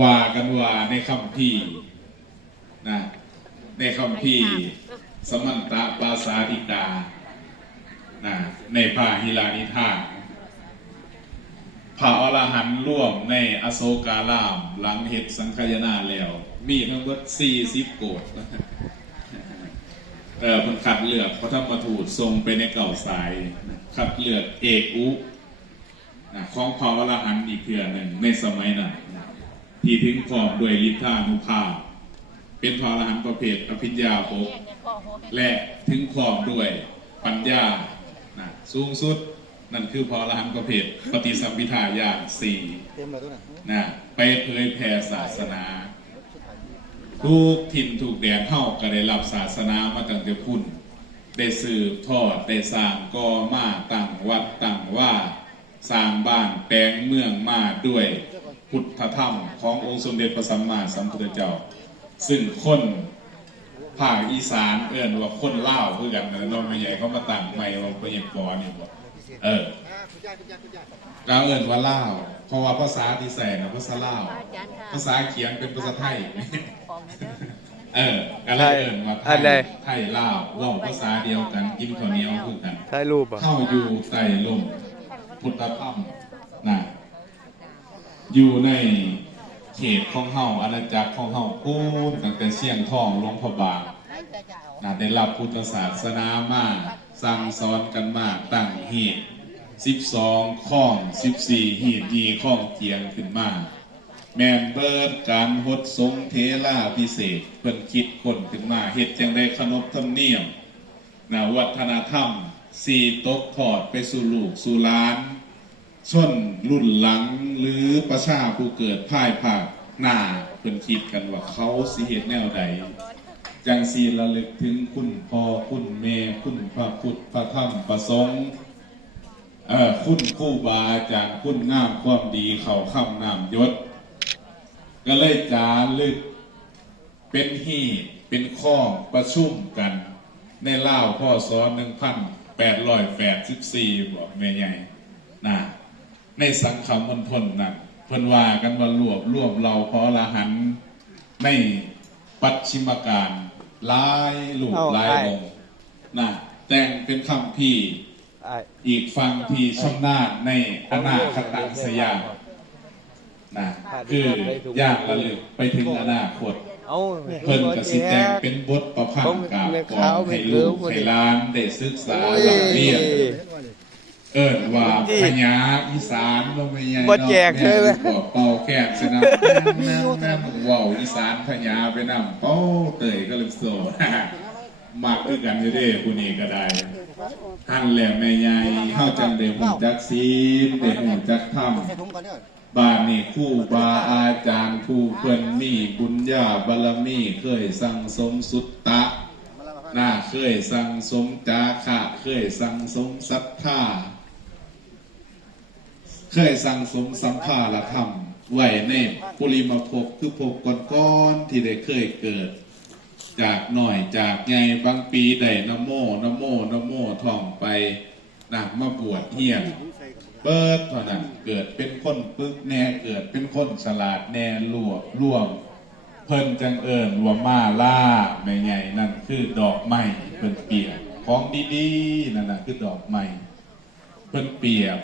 ว่ากันว่าในคำพี่นะในคำพี่สมันตะปาสาธิกานะในพาหิลานิทานพระอรหันต์ร่วมในอโศการามหลังเหตุสังคายนาแล้วมีทั้งหมด40 โกฏเพิ่นคัดเลือกพระธรรมทูตทรงไปในเก่าสายคัดเลือกเอกอุของพระอรหันต์อีกเทื่อหนึ่งในสมัยนั้นที่ถึงพร้อมด้วยฤทธานุภาพเป็นพระอรหันต์ประเภทอภิญญาภพและถึงพร้อมด้วยปัญญาสูงสุดนั่นคือพระอรหันต์ประเภทปฏิสัมภิทาญาณ4ไปเผยแผ่ศาสนาทุกถิ่นทุกแดนเฮาก็ได้รับศาสนามาตั้งแต่พุ่นได้สืบทอดได้สร้างก่อมาตั้งวัดตั้งว่าสร้างบ้านแปลงเมืองมาด้วยพุทธธรรมขององค์สมเด็จพระสัมมาสัมพุทธเจ้าซึ่งคนภาคอีสานเอิ้นว่าคนลาวคือกันน้องไม่ใหญ่เขามาตั้งใหม่ว่าพระเอกปอนี่บ่เราเอิ้นว่าลาวเพราะว่าภาษาที่ใส่น่ะภาษาลาวภาษาเขียนเป็นภาษาไทยก็เลยเอิ้นว่าไทยลาวเว้าภาษาเดียวกันกินข้าวเหนียวคือกันถ่ายรูปเข้าอยู่ใต้ลมพุทธธรรมอยู่ในเขตของเฮาอาณาจักรของเฮาพูนตั้งแต่เชียงทองลงพระบางได้รับพุทธศาสนามาสั่งสอนกันมาตั้งเหตุ12 ข้อง14เหตุดีข้องเจียงขึ้นมาแม่นเบิดการหดทรงเทล่าพิเศษเพิ่นคิดคนขึ้นมาเฮ็ดจังได้ขนบธรรมเนียมวัฒนธรรม4ตกทอดไปสู่ลูกสู่หลานชนรุ่นหลังหรือประชาผู้เกิดภายภาคหน้าเพิ่นคิดกันว่าเขาสิเฮ็ดแนวใดจังสิระลึกถึงคุณพ่อคุณแม่คุณพระพุทธพระธรรมพระสงฆ์คุณครูบาอาจารย์คุณงามความดีเข้าคำนามยศก็เลยจารึกเป็นฮีตเป็นข้อประชุมกันในลาวพ.ศ. 1884บอกแม่ใหญ่ในสังฆมณฑลนั้นเพิ่นว่ากันว่ารวบเราพระอรหันต์ในปัจฉิมกาลหลายรูปหลายองค์แต่งเป็นคำพี่อีกฟังที่ชำนาญในอนาคตสยามคือย่างระลึกไปถึงอนาคตเพิ่นก็สิแต่งเป็นบทประพันธ์กาบก่อนให้ลูกให้หลานได้ศึกษาเรียนว่าพญาอีสานลงไปยังบ่แจกเลยเป่าแก้มสนับแม่ว่าวอีสานพญาไปนำเป้าเตยก็เลยโซ่มากคือกันอยู่เด้ผู้นี้ก็ได้ท่านแหละแม่ใหญ่เฮาจังได้ฮู้จักศีลได้ฮู้จักธรรมบ้านนี่ครูบาอาจารย์ผู้เพิ่นมีบุญญาบารมีเคยสั่งสมสุตตะเคยสั่งสมจาคะเคยสั่งสมศรัทธาเคยสั่งสมสัมภารธรรมไว้ในปุริมภพคือภพก่อนๆที่ได้เคยเกิดจากหน่อยจากไงบางปีได้นะโมท่องไปมาบวชเฮียนเปิดเท่านั้นเกิดเป็นคนปึกแน่เกิดเป็นคนฉลาดแน่ร่วมเพิ่นจังเอิญว่ามาล่าแม่ใหญ่นั่นคือดอกไม้เพิ่นเปียกของดีๆนั่นคือดอกไม้เพิ่นเปียก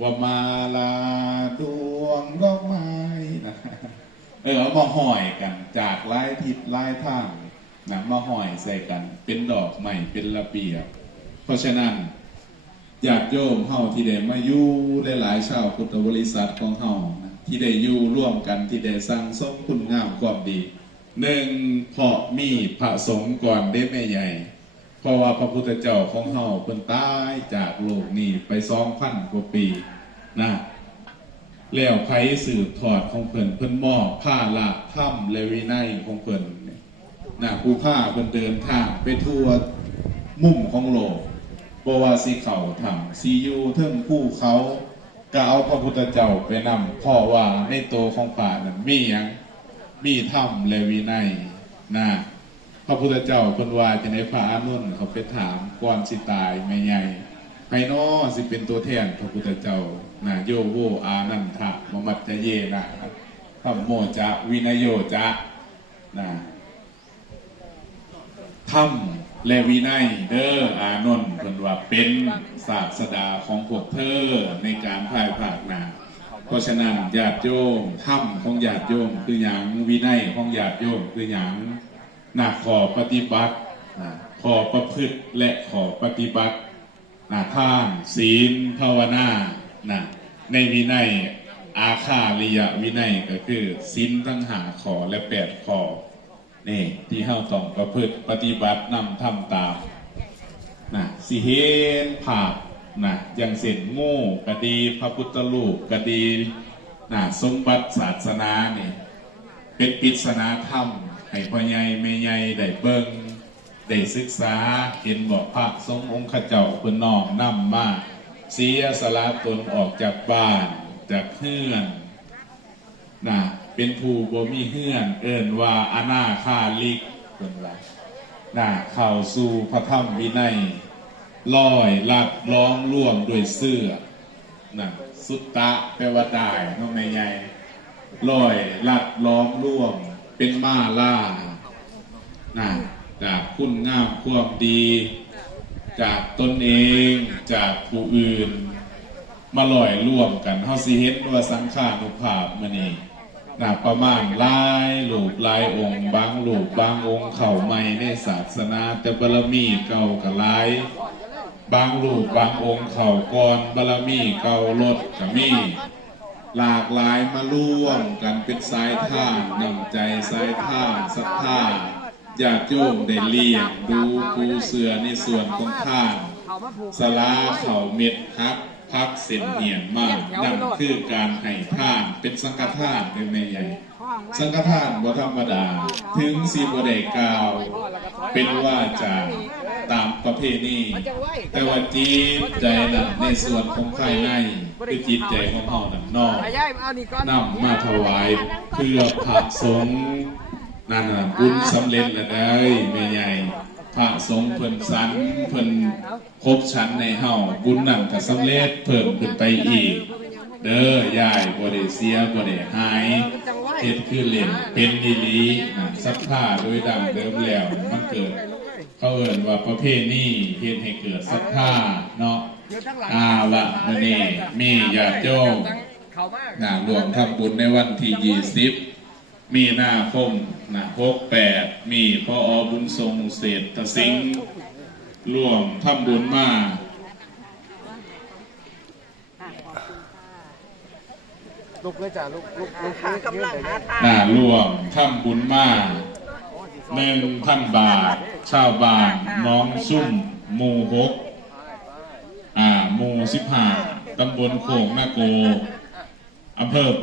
ว่ามาลาดวงดอกไม้เอามาห่อยกันจากหลายทิศหลายทางมาห่อยใส่กันเป็นดอกไม้เป็นระเบียบเพราะฉะนั้นญาติโยมเฮาที่ได้มาอยู่ได้หลายชาวพุทธบริษัทของเฮาที่ได้อยู่ร่วมกันที่ได้สร้างสมคุณงามความดี1เพราะมีพระสงฆ์ก่อนได้แม่ใหญ่เพราะว่าพระพุทธเจ้าของเฮาเพิ่นตายจากโลกนี้ไป 2,000 กว่าปีแล้วไผสืบทอดของเพิ่นมอบผ้าละธรรมและวินัยของเพิ่นผู้ผ้าเพิ่นเดินทางไปทั่วมุมของโลกบ่ว่าสิเข้าถ้ำสิอยู่เทิงภูเขาก็เอาพระพุทธเจ้าไปนำเพราะว่าในตัวของป่านั้นมีหยังมีธรรมและวินัยพระพุทธเจ้าเพิ่นว่าจะในพระอานนท์เขาไปถามก่อนสิตายแม่ใหญ่ไผน้อสิเป็นตัวแทนพระพุทธเจ้าโยโวอานันทะมมัจจเย ธรรมโมจะวินโยจะนะธรรมและวินัยเด้ออานนท์เพิ่นว่าเป็นศาสดาของพวกเธอในการภายภาคหน้าเพราะฉะนั้นญาติโยมธรรมของญาติโยมคือหยังวินัยของญาติโยมคือหยังน่าขอปฏิบัติขอประพฤติและขอปฏิบัติทานศีลภาวนาในวินัยอาคาริยวินัยก็คือศีลทั้ง5ข้อและ8ข้อนี่ที่เฮาต้องประพฤติปฏิบัตินำทำตามสิเห็นภาพอย่างเส้นโง่กดีพระพุทธรูปกดีสมบัติศาสนาเนี่ยเป็นปริศนาธรรมให้พ่อใหญ่แม่ใหญ่ได้เบิ่งได้ศึกษาเห็นบอกพระทรงองค์ข้าเจ้าเพิ่นน้อมนำมาเสียสละตนออกจากบ้านจากเฮือนเป็นผู้บ่มีเฮือนเอิ้นว่าอนาคาลิกเพิ่นว่าเข้าสู่พระธรรมวินัยลอยลัดล้อมร่วมด้วยเสื้อสุตตะแปลว่าได้น้องแม่ใหญ่ลอยลัดล้อมร่วมเป็นมาล่าจากคุณงามความดีจากตนเองจากผู้อื่นมาลอยร่วมกันเฮาสิเห็นว่าสังฆานุภาพมื้อนี้ประมาณหลายรูปหลายองค์บางรูปบางองค์เข้าใหม่ในศาสนาแต่บารมีเก่าก็หลายบางรูปบางองค์เข้าก่อนบารมีเก่าลดก็มีหลากหลายมาร่วมกันเป็นสายทานนำใจสายทานศรัทธาญาติโยมได้เลี้ยงดูปูเสือในส่วนของทานสลาเข่าเม็ดฮักพักเส้นเหียนมากนั่นคือการให้ทานเป็นสังฆทานในแม่ใหญ่สังฆทานบ่ธรรมดาถึงสีบ่ได้กล่าวเป็นว่าจะตามประเพณีแต่ว่าจิตใจนั้นในส่วนของภายในคือจิตใจของเฮานั้นนอกนำมาถวายเพื่อพระสงฆ์นั่นบุญสำเร็จแล้วได้แม่ใหญ่พระสงฆ์เพิ่นสันเพิ่นครบชั้นในเฮาบุญนั่นก็สำเร็จเพิ่มขึ้นไปอีกเด้อยายบ่ได้เสียบ่ได้หายเฮ็ดคือเล่นเป็นอีหลีศรัทธาโดยดั้งเดิมแล้วมันเกิดเขาเอิ้นว่าประเพณีเฮ็ดให้เกิดศรัทธาเนาะละมื้อนี้มีญาติโยมร่วมทำบุญในวันที่20มีนาคม68มีพอบุญทรงเศรษฐสิงห์ร่วมทำบุญมาลุกเลยจ้ะลุกกำลังร่วมทำบุญมา1,000 บาทชาวบ้านน้องซุ่มหมู่6หมู่15ตำบลโคกนาโกอำเภอ